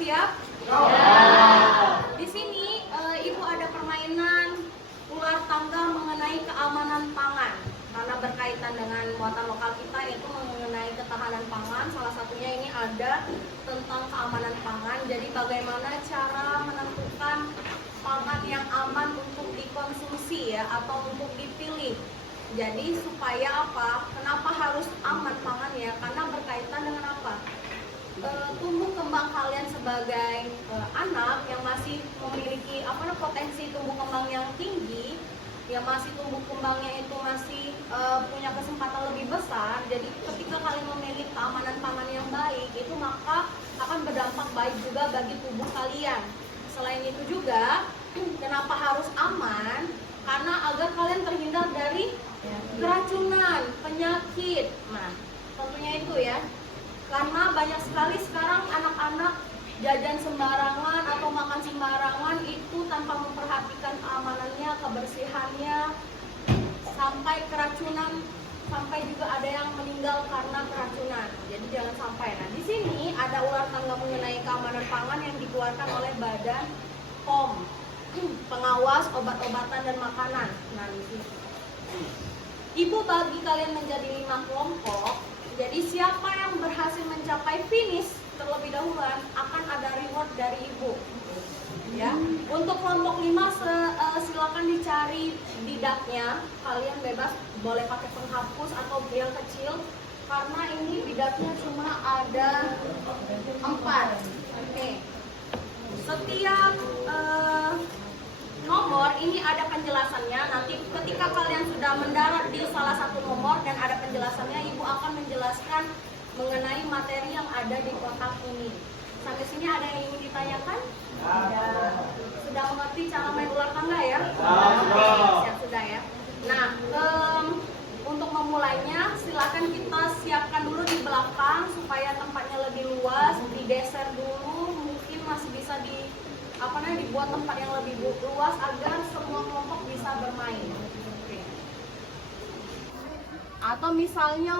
siap? Di sini Ibu ada permainan ular tangga mengenai keamanan pangan. Karena berkaitan dengan muatan lokal kita yaitu mengenai ketahanan pangan. Salah satunya ini ada tentang keamanan pangan. Jadi bagaimana cara menentukan pangan yang aman untuk dikonsumsi ya atau untuk dipilih. Jadi supaya apa? Kenapa harus aman pangan ya? Karena berkaitan dengan apa? Tumbuh kembang kalian sebagai anak yang masih memiliki potensi tumbuh kembang yang tinggi, yang masih tumbuh kembangnya itu masih punya kesempatan lebih besar. Jadi ketika kalian memiliki keamanan pangan yang baik, itu maka akan berdampak baik juga bagi tubuh kalian. Selain itu juga, kenapa harus aman? Karena agar kalian terhindar dari keracunan, penyakit. Nah, tentunya itu ya. Karena banyak sekali sekarang anak-anak jajan sembarangan atau makan sembarangan itu tanpa memperhatikan keamanannya, kebersihannya, sampai keracunan, sampai juga ada yang meninggal karena keracunan. Jadi jangan sampai. Nah, di sini ada ular tangga mengenai keamanan pangan yang dikeluarkan oleh Badan POM, pengawas obat-obatan dan makanan. Nah, di sini Ibu bagi kalian menjadi 5 kelompok. Jadi siapa yang berhasil mencapai finish terlebih dahulu akan ada reward dari Ibu. Ya, untuk kelompok 5 silakan dicari bidatnya. Kalian bebas boleh pakai penghapus atau yang kecil karena ini bidatnya cuma ada 4. Oke. Setiap nomor ini ada penjelasannya. Nanti ketika kalian sudah mendarat di salah satu nomor dan ada penjelasannya, Ibu akan menjelaskan mengenai materi yang ada di kotak ini. Sampai sini ada yang ingin ditanyakan? Tidak. Sudah mengerti cara main ular tangga ya? Ya, sudah ya. Nah, untuk memulainya silakan kita siapkan dulu di belakang supaya tempatnya lebih luas, digeser dulu, mungkin masih bisa dibuat tempat yang lebih luas agar semua kelompok bisa bermain. Oke. Atau misalnya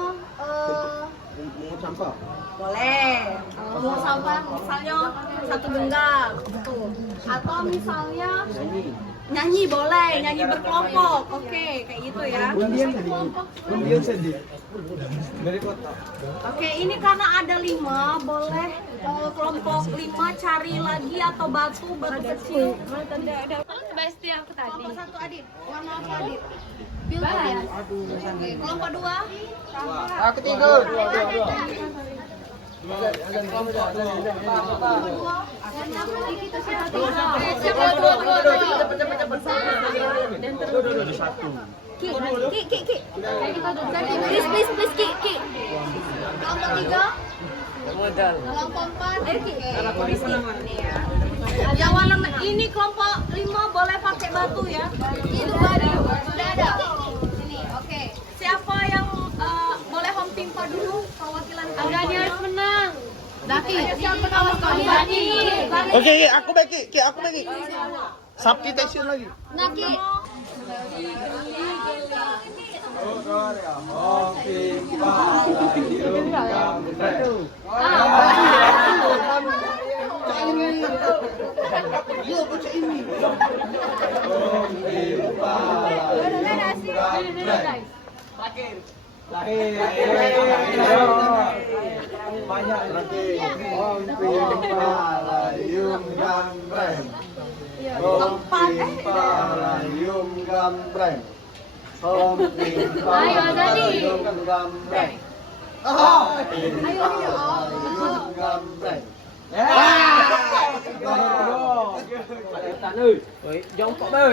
mungut sampah. boleh mungut sampah misalnya 1 genggam tuh. Atau misalnya nyanyi boleh, nyanyi berkelompok. Oke, kayak gitu ya. Undian sedih. Dari kota. Oke, ini karena ada 5, boleh kelompok 5 cari lagi atau batu kecil. Besti aku tadi. Kelompok 1 Adit, warna apa Adit? Biru ya? Kelompok 2? Aku tidur. Ki. Please, Ki. Kelompok 3? Kelompok 4? Ayo Ki. Ini ya. Yang warna ini kelompok 5 boleh pakai batu ya. Itu batu. Sudah ada. Ini, oke. Siapa yang boleh home timpa dulu perwakilan kalian? Dani harus menang. Daki. Siapa kawan kalian? Dani. Oke, aku bagi. Sabti tension lagi. Naki. Banyak lagi. Om Pimpa Layung Gambreng. Layung Gambreng. Om Pimpa Layung Gambreng. Layung Gambreng. Jongkok deh.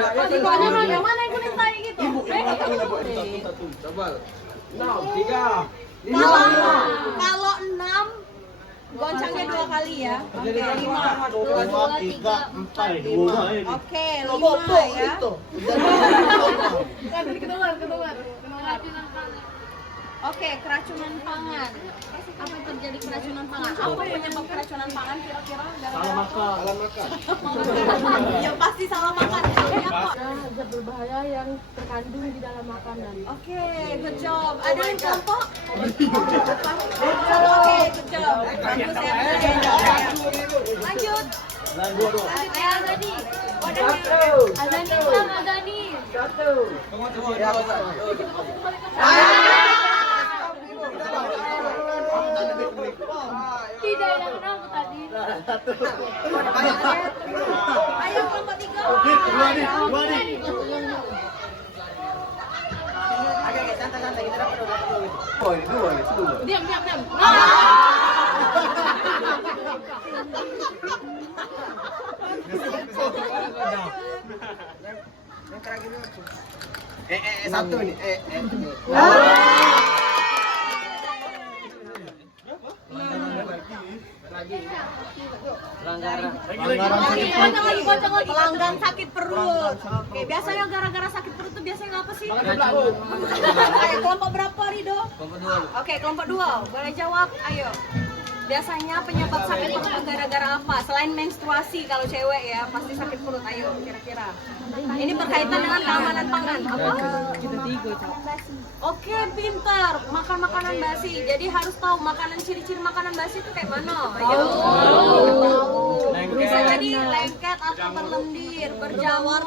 Yang mana yang kuning tai gitu? Coba. 3. Kalau 6 goncangnya 2 kali ya. Oke, 5. 2, 3, 4, 5. Oke, 5 ya. Oke, keracunan pangan. Apa yang terjadi keracunan pangan? Apa penyebab keracunan pangan kira-kira? Salah makan. Ya pasti salah makan. Zat berbahaya yang terkandung di dalam makanan. Oke, good job. Ada yang kelompok? Oke, good job. Bagus ya. Lanjut. Azani. Azani pulang Azani. Tidak yang aku tadi. Ayo kelompok 3. Diam, diam, diam. Satu nih. Pelanggan sakit perut. Oke, biasanya gara-gara sakit perut tuh biasanya apa sih? Kelompok berapa, Rido? Kelompok 2. Oke, kelompok 2. Boleh jawab? Ayo. Biasanya penyebab sakit perut tuh gara-gara apa? Selain menstruasi, kalau cewek ya pasti sakit perut. Ayo, kira-kira. Ini berkaitan dengan keamanan pangan. Apa? Oke, pintar. Makan makanan basi. Jadi harus tahu makanan ciri-ciri makanan basi itu kayak mana. Ayo. Bisa jadi lengket atau berlendir, berjamur,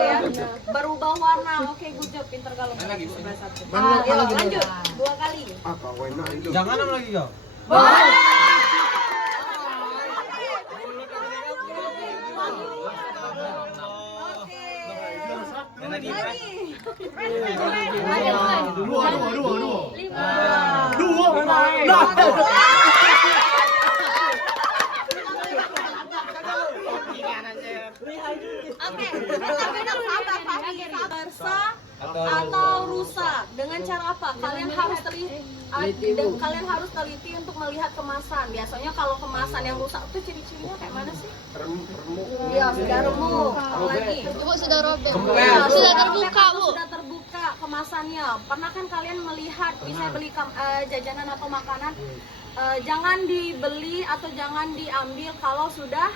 ya. Berubah warna. Oke, good job. Pintar kalau lanjut. 2 kali. Jangan apa lagi kau? Oke, bersa atau rusak. Dengan cara apa? Kalian harus teliti untuk melihat kemasan. Biasanya kalau kemasan yang rusak tuh ciri-cirinya kayak mana sih? Iya, sudah remuk. Apalagi? Ibu sudah robek. Sudah terbuka, Bu. Sudah terbuka kemasannya. Pernah kan kalian melihat misalnya beli jajanan atau makanan, jangan dibeli atau jangan diambil kalau sudah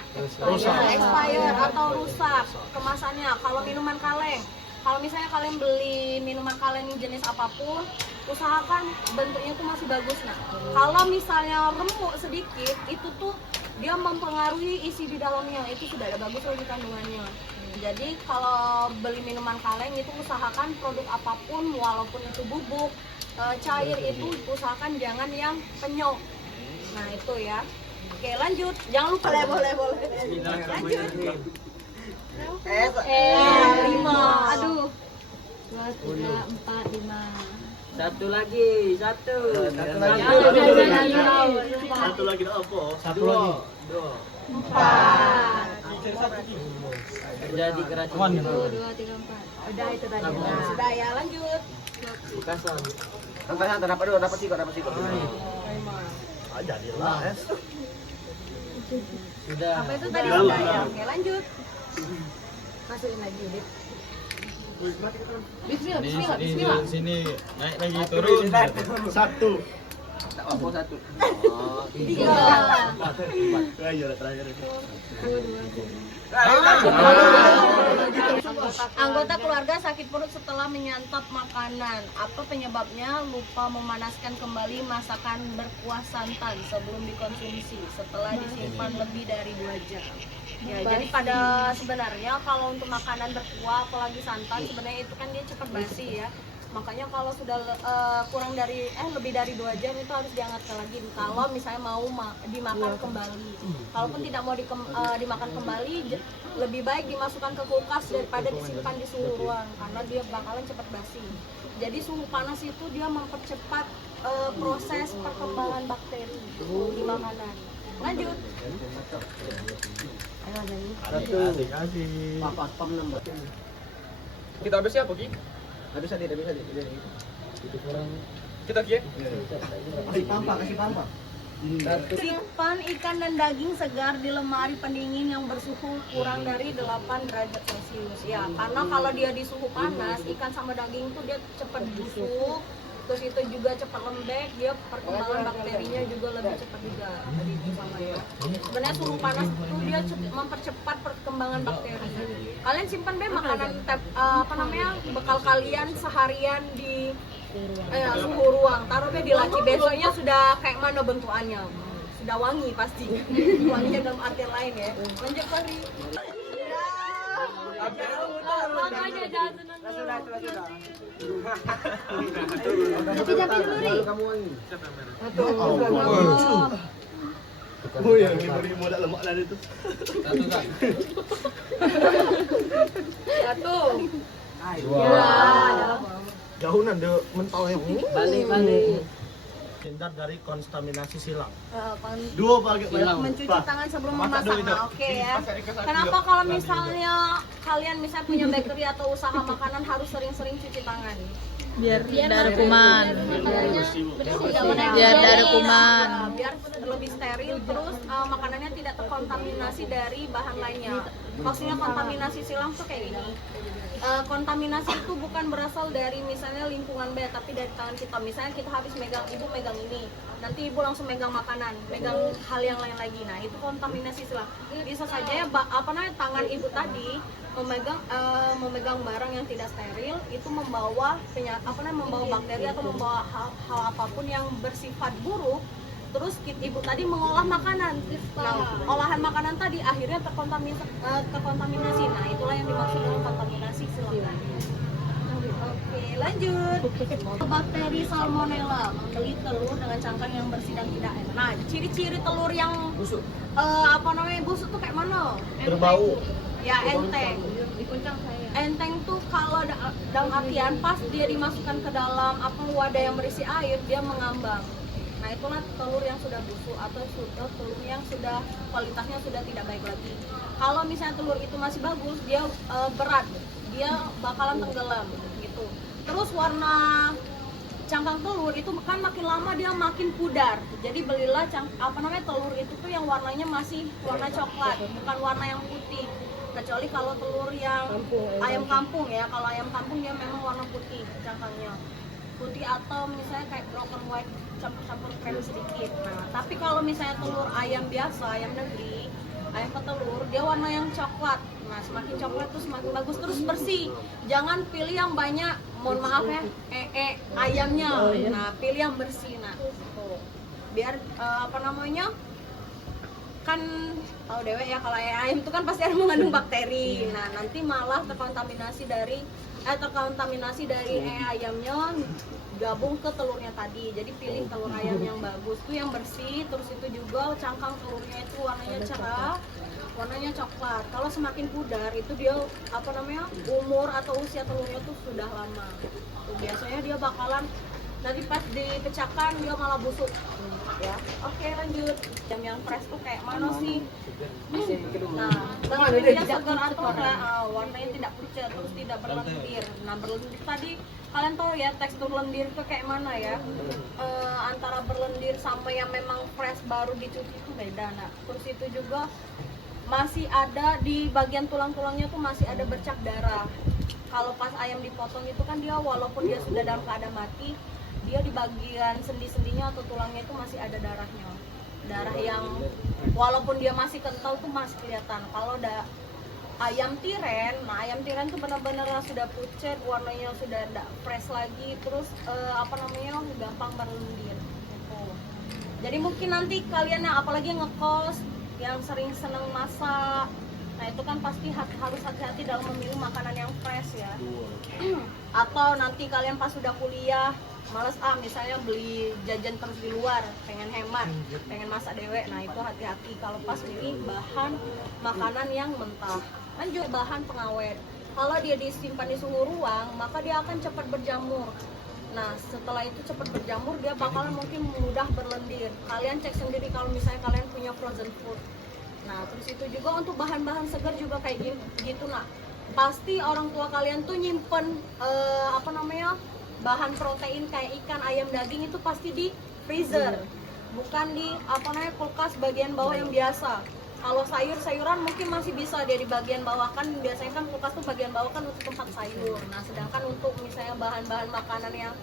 expired atau rusak kemasannya. Kalau minuman kaleng, kalau misalnya kalian beli minuman kaleng jenis apapun, usahakan bentuknya tuh masih bagus. Nah, kalau misalnya remuk sedikit, itu tuh dia mempengaruhi isi di dalamnya. Itu sudah ada bagus lagi kandungannya. Jadi kalau beli minuman kaleng itu usahakan produk apapun, walaupun itu bubuk, cair, itu usahakan jangan yang penyok. Nah itu ya. Oke, lanjut. Jangan lupa boleh. Lanjut. 5. Aduh. 2, 3, 4, 5. Satu lagi. Satu lagi apa? Satu lagi. 4. Jadi keracunan. 1, 2, 3, 4. Udah itu tadi. Sudah ya, lanjut. Bukasan. Santai, dapat sih kok. Sudah. Apa itu tadi? Sudah ya. Oke, lanjut. Masukin lagi, Dit. Bismillah. Sini naik lagi turun. Satu. Oh, satu. 3. Terakhir. Anggota keluarga sakit perut setelah menyantap makanan. Apa penyebabnya? Lupa memanaskan kembali masakan berkuah santan sebelum dikonsumsi setelah disimpan lebih dari 2 jam. Ya, jadi pada sebenarnya kalau untuk makanan berkuah apalagi santan sebenarnya itu kan dia cepat basi ya. Makanya kalau sudah lebih dari 2 jam itu harus dihangatkan lagi kalau misalnya mau dimakan kembali. Kalaupun tidak mau dimakan kembali, lebih baik dimasukkan ke kulkas daripada disimpan di suhu ruang karena dia bakalan cepat basi. Jadi suhu panas itu dia mempercepat proses perkembangan bakteri di makanan. Lanjut. Kita habis siapa, Ki? Bisa dia. Kita, Ki. Kasih pampa. Simpan ikan dan daging segar di lemari pendingin yang bersuhu kurang dari 8 derajat Celcius. Ya, karena kalau dia di suhu panas, ikan sama daging itu dia cepat busuk, terus itu juga cepat lembek, dia perkembangan bakterinya juga lebih cepat juga. Tadi itu sama ya. Sebenarnya suhu panas itu dia mempercepat perkembangan bakteri. Kalian simpan deh makanan bekal kalian seharian di suhu ruang, taruh deh di laci, besoknya sudah kayak mana bentukannya, sudah wangi pasti. Wanginya dalam artian lain ya. Lanjut Fahri. Makanya jangan senang. Tapi dulu Ri. Oh ya, memori modal lemak lah itu. Satu kan. Satu. Jahunan dia mentol ya. Balik. Hindar dari kontaminasi silang. Kon- Dua pakai Silang. mencuci tangan sebelum Masak memasak. dulu itu. Nah, oke ya. Kenapa kalau misalnya kalian misalnya punya bakery atau usaha makanan harus sering-sering cuci tangan? Biar dari kuman. Biar dari kuman. Biar lebih steril, terus makanannya tidak terkontaminasi dari bahan lainnya. Maksudnya kontaminasi silang tuh kayak gini. Kontaminasi itu bukan berasal dari misalnya lingkungan bed, tapi dari tangan kita. Misalnya kita habis megang, ibu megang ini, nanti ibu langsung megang makanan, megang hal yang lain lagi. Nah itu kontaminasi silang. Bisa saja ya, tangan ibu tadi memegang barang yang tidak steril, itu membawa membawa bakteri atau membawa hal apapun yang bersifat buruk. Terus ibu tadi mengolah makanan. Nah, olahan makanan tadi akhirnya terkontaminasi. Nah, itulah yang dimaksud dengan kontaminasi silang. Oke, lanjut. Bakteri Salmonella membeli telur dengan cangkang yang bersih dan tidak enak. Nah, ciri-ciri telur yang busuk. Busuk tuh kayak mana? Berbau. Ya, enteng. Enteng tuh kalau dalam artian pas dia dimasukkan ke dalam wadah yang berisi air, dia mengambang. Nah itulah telur yang sudah busuk atau telur yang sudah kualitasnya sudah tidak baik lagi. Kalau misalnya telur itu masih bagus, dia berat, dia bakalan tenggelam gitu. Terus warna cangkang telur itu kan makin lama dia makin pudar. Jadi belilah telur itu tuh yang warnanya masih warna coklat, bukan warna yang putih. Kecuali kalau telur yang ayam kampung ya, kalau ayam kampung dia memang warna putih cangkangnya. Putih atau misalnya kayak broken white campur-campur krem sedikit. Nah, tapi kalau misalnya telur ayam biasa, ayam negeri, ayam petelur, dia warna yang coklat. Nah, semakin coklat tuh semakin bagus, terus bersih. Jangan pilih yang banyak, mohon maaf ya, ayamnya. Nah, pilih yang bersih. Nah, tuh. Biar kan tahu dewe ya kalau ayam itu kan pasti ada mengandung bakteri. Nah, nanti malah terkontaminasi dari ayamnya gabung ke telurnya tadi. Jadi pilih telur ayam yang bagus tuh yang bersih, terus itu juga cangkang telurnya itu warnanya cerah, warnanya coklat. Kalau semakin pudar itu dia umur atau usia telurnya tuh sudah lama. Tuh, biasanya dia bakalan nanti pas dipecahkan dia malah busuk. Ya. Oke, lanjut. Yang fresh tuh kayak mana sih? Nah, dengan dia segar atau warnanya tidak pucat, terus tidak berlendir. Nah, berlendir tadi kalian tahu ya tekstur lendir itu kayak mana ya? Antara berlendir sama yang memang fresh baru dicuci itu beda. Nah, terus itu juga masih ada di bagian tulang-tulangnya tuh masih ada bercak darah. Kalau pas ayam dipotong itu kan dia walaupun dia sudah dalam keadaan mati, dia di bagian sendi-sendinya atau tulangnya itu masih ada darahnya. Darah yang walaupun dia masih kental tuh masih kelihatan. Kalau ayam tiren, nah ayam tiren tuh benar-benar sudah pucat, warnanya sudah tidak fresh lagi, terus gampang berlendir. Gitu. Jadi mungkin nanti kalian yang apalagi ngekos, yang sering seneng masak, nah itu kan pasti harus hati-hati dalam memilih makanan yang fresh ya. Atau nanti kalian pas sudah kuliah males misalnya beli jajan terus di luar, pengen hemat, pengen masak dewek. Nah itu hati-hati kalau pas beli bahan makanan yang mentah. Lanjut, bahan pengawet. Kalau dia disimpan di suhu ruang, maka dia akan cepat berjamur. Nah setelah itu cepat berjamur, dia bakalan mungkin mudah berlendir. Kalian cek sendiri kalau misalnya kalian punya frozen food. Nah terus itu juga untuk bahan-bahan segar juga kayak gitu. Nah pasti orang tua kalian tuh nyimpen bahan protein kayak ikan, ayam, daging itu pasti di freezer, bukan di kulkas bagian bawah yang biasa. Kalau sayur-sayuran mungkin masih bisa dia di bagian bawah, kan biasanya kan kulkas tuh bagian bawah kan untuk tempat sayur. Nah sedangkan untuk misalnya bahan-bahan makanan yang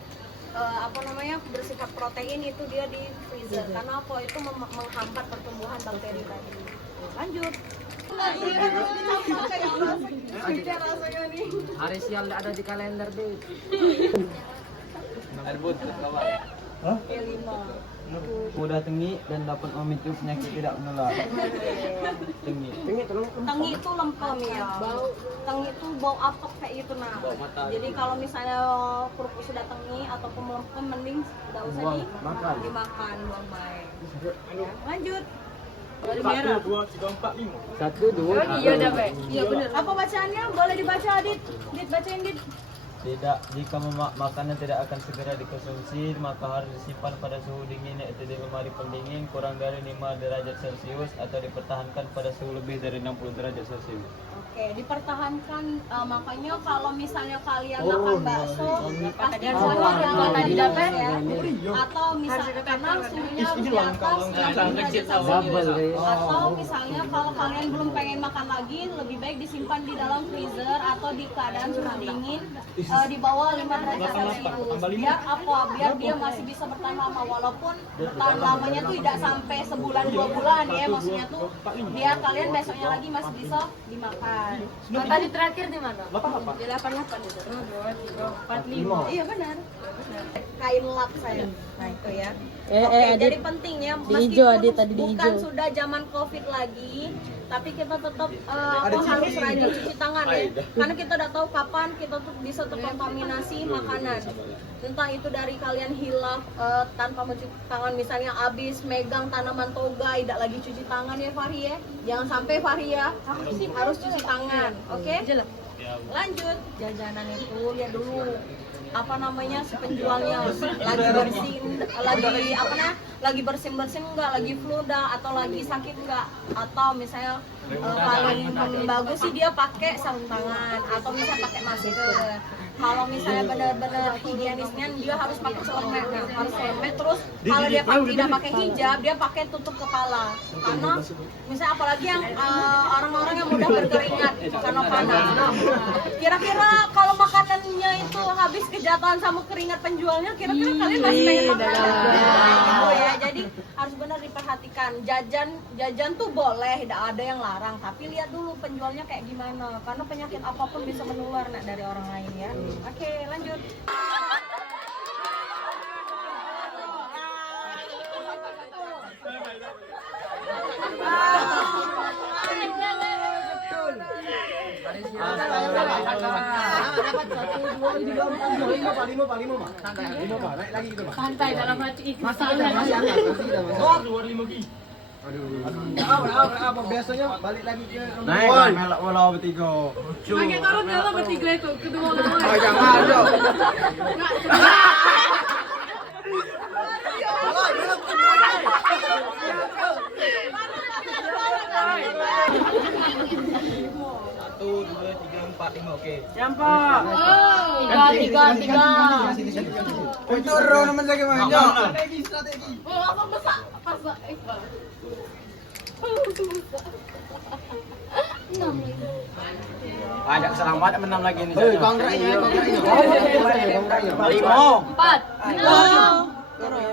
bersifat protein itu dia di freezer. Karena apa? Itu menghambat pertumbuhan bakteri tadi. Lanjut. Hari sial ada di kalender deh. Air putih kawan. Hah? Kelima. Mudah tengi dan dapat memicu penyakit tidak menular. Tengi. Tengi itu lempem ya. Tengi itu bau apek kayak gitu nah. Jadi kalau misalnya kerupuk sudah tengi ataupun melempem mending tidak usah dimakan, buang baik. Lanjut. Dari merah. 1, 2, 3, 4, 5. 1, 2, Iya udah baik. Iya benar. Apa bacaannya? Boleh dibaca, Dit. Dit bacain, Dit. Tidak, jika makanan tidak akan segera dikonsumsi, maka harus disimpan pada suhu dingin yaitu di lemari pendingin kurang dari 5 derajat Celcius atau dipertahankan pada suhu lebih dari 60 derajat Celcius. Oke, dipertahankan. Makanya kalau misalnya kalian makan bakso, pasti jangan tadi dapat ya. Atau misalnya karena suhunya harus di atas 60 derajat Celcius. Atau misalnya kalau kalian belum pengen makan lagi, lebih baik disimpan di dalam freezer atau di keadaan suhu dingin di bawah 5 derajat Celcius. Biar apa? Biar dia masih bisa bertahan lama, walaupun bertahan lamanya tuh tidak sampai sebulan 2 bulan ya. Maksudnya tuh biar kalian besoknya lagi masih bisa dimakan. Tadi terakhir di mana? Di 88 itu. 2, 3, 4, 5. Iya benar. Kain lap saya. Nah itu ya. Adit. Jadi penting ya, Di hijau, Adit, tadi di bukan hijau. sudah zaman COVID lagi, tapi kita tetap harus rajin cuci tangan ya. Karena kita udah tahu kapan kita tuh bisa terkontaminasi makanan. Entah itu dari kalian hilaf tanpa mencuci tangan, misalnya abis megang tanaman toga, tidak lagi cuci tangan ya Fahri ya. Jangan sampai Fahri ya, harus cuci tangan. Oke? Lanjut, jajanan itu lihat dulu apa namanya si penjualnya lagi bersin enggak, lagi flu enggak, atau lagi sakit enggak, atau misalnya paling bagus sih dia pakai sarung tangan atau misalnya pakai masker. Kalau misalnya benar-benar higienisnya dia harus pakai selemet, harus selemet. Terus kalau dia tidak pakai hijab, dia pakai tutup kepala. Karena misalnya apalagi yang orang-orang yang mudah berkeringat karena panas. Kira-kira kalau makanannya itu habis kejatuhan sama keringat penjualnya, kira-kira kalian masih pengen makan? Gitu ya. Jadi harus benar diperhatikan. Jajan tuh boleh, tidak ada yang larang, tapi lihat dulu penjualnya kayak gimana. Karena penyakit apapun bisa menular dari orang lain ya. Oke, lanjut. Santai dalam hati. Biasanya balik lagi ke naik melak bola bertiga. Pakai turun dalam bertiga itu kedua orang. Jangan dong. Satu, dua, tiga, empat, lima, oke. Tiga. Turun menjaga manja. Oh, apa besar? Pas Ada kesalahan banget menang lagi nih. Kongraknya. 5. 4.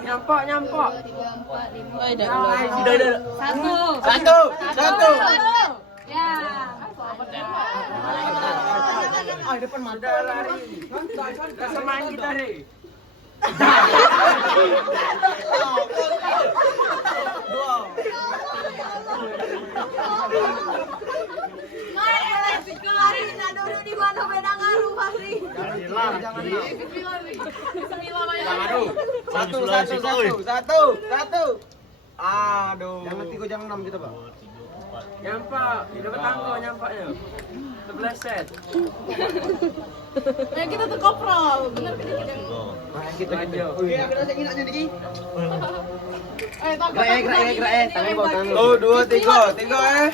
Nyampak. 3, 4, 5. Satu. Ya. Depan mata lari. Kesenangan kita deh. Kemarin dulu di mana beda ngaruh Fahri? Satu. Aduh. Jangan 3, jangan 6 gitu, Pak. Nyampak, dapat tanggo nyampaknya. 11 set. Nah, kita tuh koprol. Bener kan kita. Kita aja. Oke, kita ingin aja Diki. Takut. Tangan bawah tangan. 2, 3. 3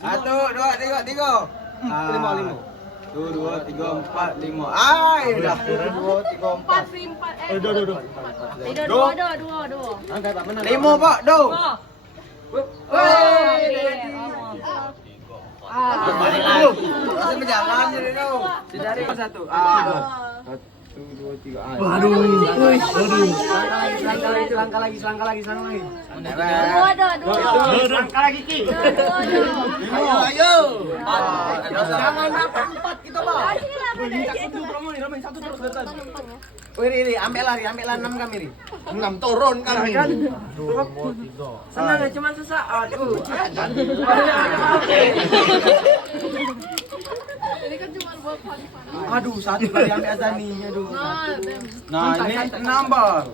1, 2, 3. 5. 1, 2, 3, 4, 5. Udah. 2, 3, 4. 4. Dua. Angkat Pak, menang. 5, Pak. Do. Balik lagi. Masih berjalan jadi do. Dari 1. Selangkah lagi. Langkah lagi Ki. Ayo. Jangan dapat 4 kita, Bang. Wih, ini ambil lari 6 kami nih. 6 turun kami. Senang ya cuma sesaat. Ini kan cuma buat fun. Aduh, satu kali ambil Azani. Aduh. Nah, ini nambah.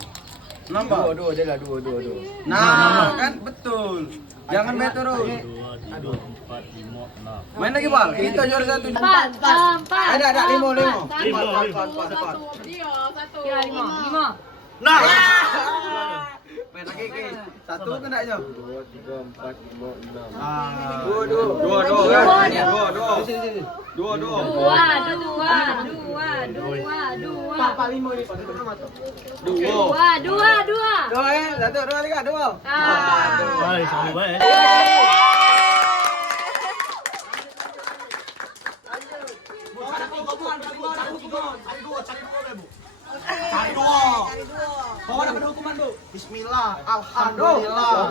Dua. Nah, kan betul. Jangan main terus. Main lagi, Bang. Kita juara 1. Ada 5. Dia satu. Ya, 5. Nah. Main lagi, Ki. 1 kena aja. 2, 3, 4, 5, 6. Dua. Dua. 5 ini pada sama tuh. Dua. 1, 2, 3, 2. Baik, sama baik. Cari dua. Bawa dapat hukuman, Bu. Bismillah. Alhamdulillah.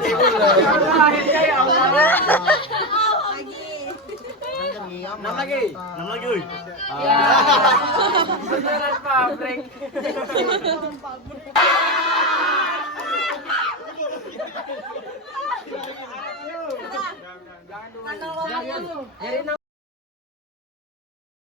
Enam lagi. 6 lagi, oi. Beneran pabrik. Tanggal 8.